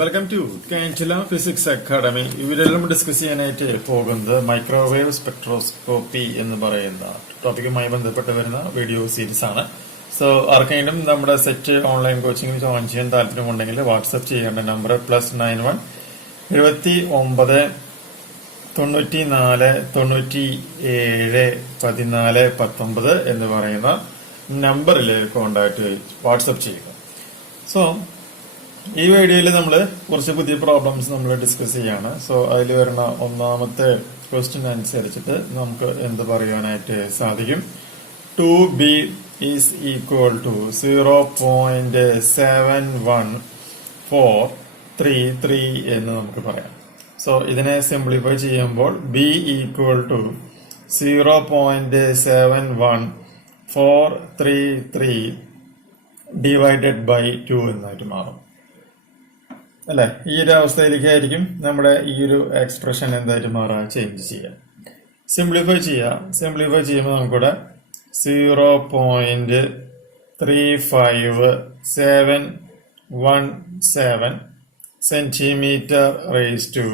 Welcome to CANDELA Physics Academy. ഇവരെല്ലാം discuss ചെയ്യാനായിട്ട് പോകുന്നത് മൈക്രോവേവ് സ്പെക്ട്രോസ്കോപ്പി എന്ന് പറയുന്ന ടോപ്പിക്കുമായി ബന്ധപ്പെട്ട് വരുന്ന വീഡിയോ സീരീസ് ആണ്. സോ ആർക്കെങ്കിലും നമ്മുടെ സെറ്റ് ഓൺലൈൻ കോച്ചിങ്ങിന് ജോയിൻ ചെയ്യാൻ താല്പര്യമുണ്ടെങ്കിൽ വാട്സ്ആപ്പ് ചെയ്യേണ്ട നമ്പർ +91 79 94 97 14 19 എന്ന് പറയുന്ന നമ്പറിൽ കോണ്ടാക്ട് വാട്സ്ആപ്പ് ചെയ്യുക. സോ ഈ വീഡിയോയിൽ നമ്മൾ കുറച്ച് പുതിയ പ്രോബ്ലംസ് നമ്മൾ ഡിസ്കസ് ചെയ്യാണ്. സോ അതിൽ വരുന്ന ഒന്നാമത്തെ ക്വസ്റ്റ്യൻ അനുസരിച്ചിട്ട് നമുക്ക് എന്ത് പറയാനായിട്ട് സാധിക്കും? 2b ഈസ് ഈക്വൽ ടു 0.71433 എന്ന് നമുക്ക് പറയാം. സോ ഇതിനെ സിംപ്ലിഫൈ ചെയ്യുമ്പോൾ b equal to 0.71433 divided by 2 എന്നായിട്ട് മാറും അല്ലെ. ഈ ഒരു അവസ്ഥയിലേക്കായിരിക്കും നമ്മുടെ ഈ ഒരു എക്സ്പ്രഷൻ എന്തായിട്ട് മാറുക, ചേഞ്ച് ചെയ്യാം. സിംപ്ലിഫൈ ചെയ്യുമ്പോൾ നമുക്കിവിടെ 0.35717 സെന്റിമീറ്റർ റേസ് ടു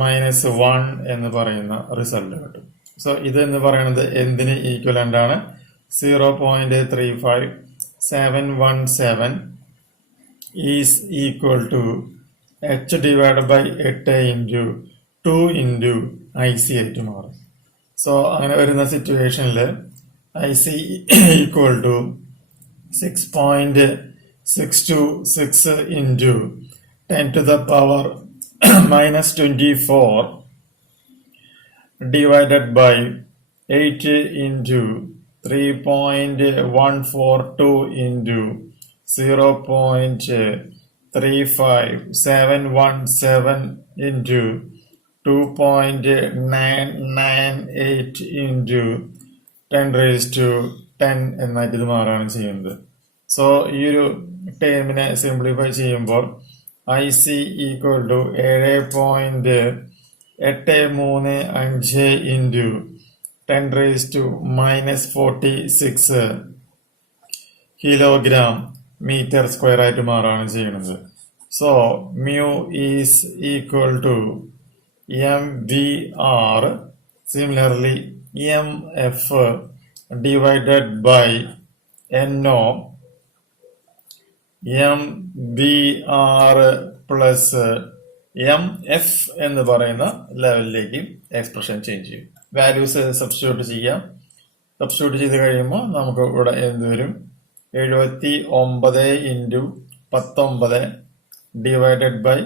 -1 എന്ന് പറയുന്ന റിസൾട്ട് കിട്ടും. സോ ഇത് എന്ന് പറയുന്നത് എന്തിന് ഈക്വലന്റ് ആണ്? 0.35717 is equal to h divide by 8 into 2 into IC ആയിട്ട് മാറും. സോ അങ്ങനെ വരുന്ന സിറ്റുവേഷനിൽ IC equal to 6.626 into 10 to the power -24 divided by 8 into 3.142 into 0.35717 into 2.998 into 10 raised to 10 എന്നായിട്ട് ഇത് മാറാണ് ചെയ്യുന്നത്. സോ ഈ ഒരു ടേമിനെ സിംപ്ലിഫൈ ചെയ്യുമ്പോൾ IC equal to 7.835 into 10 raised to -46 kilogram metre square ആയിട്ട് മാറാണ് ചെയ്യുന്നത്. So mu is equal to MVR, similarly MF divided by NO. MVR plus MF എന്ന് പറയുന്ന ലെവലിലേക്ക് എക്സ്പ്രഷൻ ചേഞ്ച് ചെയ്യും. വാല്യൂസ് സബ്സ്റ്റിറ്റ്യൂട്ട് ചെയ്യാം. സബ്സ്റ്റിറ്റ്യൂട്ട് ചെയ്ത് കഴിയുമ്പോൾ നമുക്ക് ഇവിടെ എന്ത് വരും? 79 into 19 divided by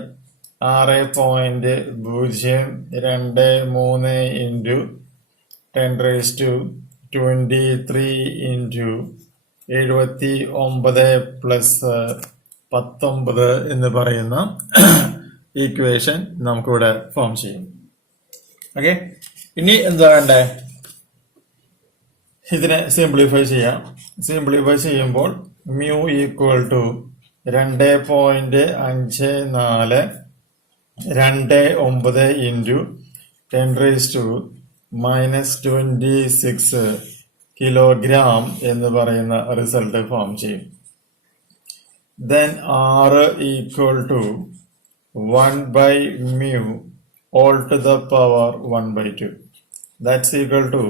6.023 into 10 raise to 23 into 79 plus 19 എന്ന് പറയുന്ന ഈക്വേഷൻ നമുക്കിവിടെ ഫോം ചെയ്യും. ഓക്കെ, ഇനി എന്താ വേണ്ടേ? ഇതിനെ സിംപ്ലിഫൈ ചെയ്യാം. സിംപ്ലിഫൈ ചെയ്യുമ്പോൾ mu equal to 2.5429 into 10 raise to -26 kilogram എന്ന് പറയുന്ന റിസൾട്ട് ഫോം ചെയ്യും. Then R equal to 1/μ all to the power 1/2. That's equal to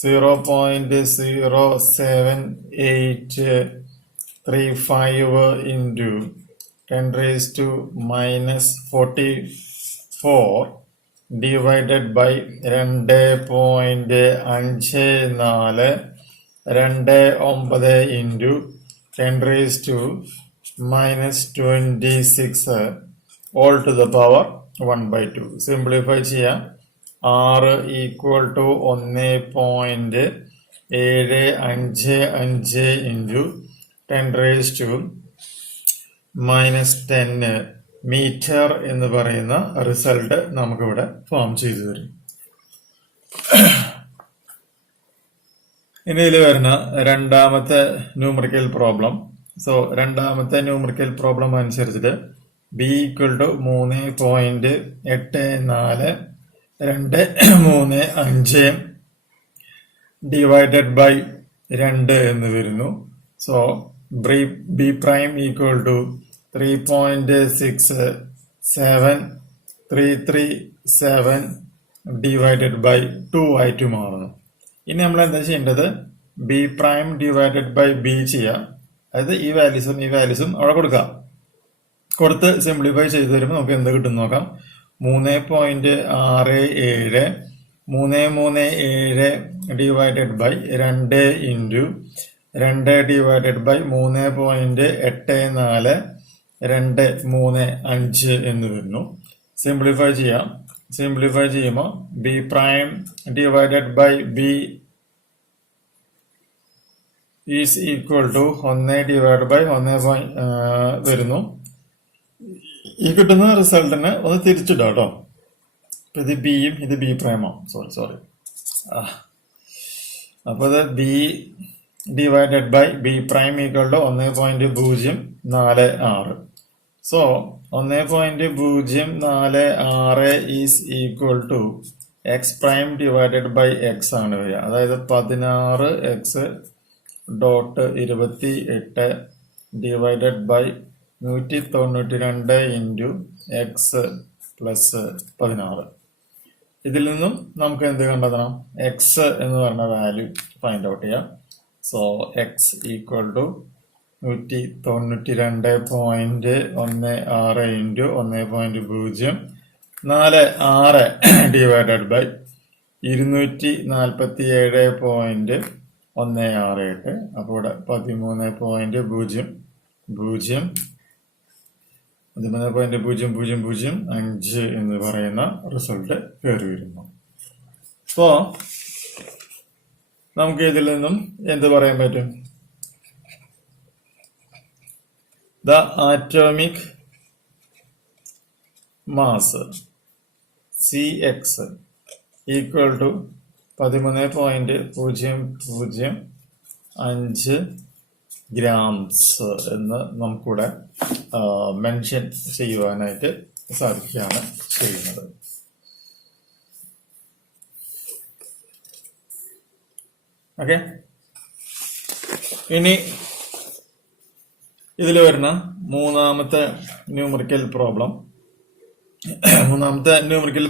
0.07835 into 10 raised to -44 divided by 2.5429 into 10 raised to -26 all to the power 1/2. Simplify ചെയ്യാം. R equal to 1.755 into 10 raise to -10 metre എന്ന് പറയുന്ന result നമുക്കിവിടെ form ചെയ്തു തരും. ഇനി ഇതിൽ വരുന്ന രണ്ടാമത്തെ ന്യൂമറിക്കൽ പ്രോബ്ലം. സോ രണ്ടാമത്തെ ന്യൂമറിക്കൽ പ്രോബ്ലം അനുസരിച്ചിട്ട് B equal to 3.8425 divided by 2 എന്ന് വരുന്നു. So B prime equal to 3.67 divided by 2 ആയിട്ട് മാറുന്നു. ഇനി നമ്മൾ എന്താ ചെയ്യേണ്ടത്? B prime divided by B ചെയ്യാം. അതായത് ഈ വാല്യൂസും അവിടെ കൊടുക്കാം. കൊടുത്ത് സിംപ്ലിഫൈ ചെയ്ത് വരുമ്പോൾ നമുക്ക് എന്ത് കിട്ടും നോക്കാം. 3.67 divided by 2 into 2 divided by 3.84 എന്ന് വരുന്നു. സിംപ്ലിഫൈ ചെയ്യാം. സിംപ്ലിഫൈ ചെയ്യുമ്പോൾ B prime divided by B is equal to 1 divide by 1 വരുന്നു. ഈ കിട്ടുന്ന റിസൾട്ടിനെ ഒന്ന് തിരിച്ചിടാം കേട്ടോ. ഇത് ബിയും ഇത് ബി പ്രൈമാവും. സോറി. അപ്പൊ ഇത് B divided by B prime equal to 1.046. So 1.046 is equal to X prime divided by X ആണ് വരിക. അതായത് 16x.28 divided by 192 into X plus 16. ഇതിൽ നിന്നും നമുക്ക് എന്ത് കണ്ടെത്തണം? എക്സ് എന്ന് പറഞ്ഞ വാല്യൂ ഫൈൻഡ് ഔട്ട് ചെയ്യാം. So X equal to 192.16 into 1.046 divided by 247.168. അപ്പോൾ ഇവിടെ 13.00005 എന്ന് പറയുന്ന റിസൾട്ട് കയറി വരുന്നു. അപ്പോ നമുക്ക് ഇതിൽ നിന്നും എന്ത് പറയാൻ പറ്റും? The atomic mass CX equal to 13.005 grams എന്ന് നമുക്കിവിടെ മെൻഷൻ ചെയ്യുവാനായിട്ട് സാധിക്കുകയാണ് ചെയ്യുന്നത്. ഓക്കെ, ഇനി ഇതിൽ വരുന്ന മൂന്നാമത്തെ ന്യൂമറിക്കൽ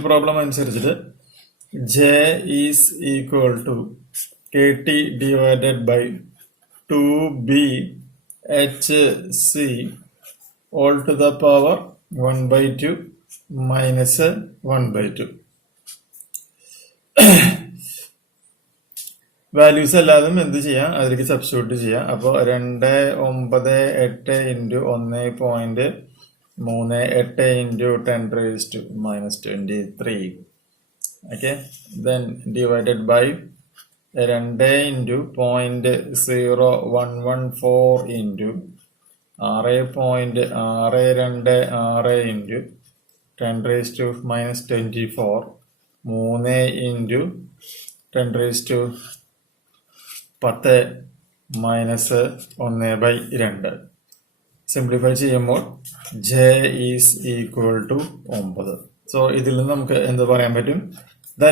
പ്രോബ്ലം അനുസരിച്ചിട്ട് J is equal to KT divided by 2BHC all to the power 1/2 minus 1/2. Values എല്ലാതും എന്ത് ചെയ്യാം? അതിലേക്ക് സബ്സ്റ്റിറ്റ്യൂട്ട് ചെയ്യാം. അപ്പോൾ 298 into 1.38 into 10⁻⁻23. Okay, then divided by 2 into 0.0114 into 6.626 into 10⁻⁻24 3 into 10⁻⁻1/2. Simplify ചെയ്യുമ്പോൾ J ഈസ് ഈക്വൽ ടു 9. സോ ഇതിൽ നിന്ന് നമുക്ക് എന്ത് പറയാൻ പറ്റും? The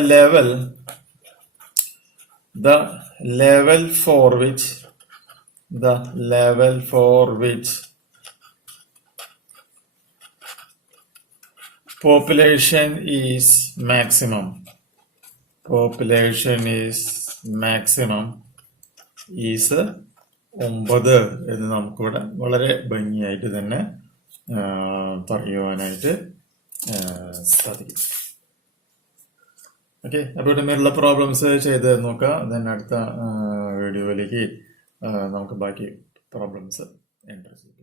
level for which population is maximum is 9 എന്ന് നമുക്കിവിടെ വളരെ ഭംഗിയായിട്ട് തന്നെ പറയുവാനായിട്ട് സാധിക്കും. ഓക്കെ, അപ്പോൾ ഇവിടെ മേലുള്ള പ്രോബ്ലംസ് ചെയ്ത് നോക്കാം. ദെൻ അടുത്ത വീഡിയോയിലേക്ക് നമുക്ക് ബാക്കി പ്രോബ്ലംസ് എൻ്റർ ചെയ്യാം.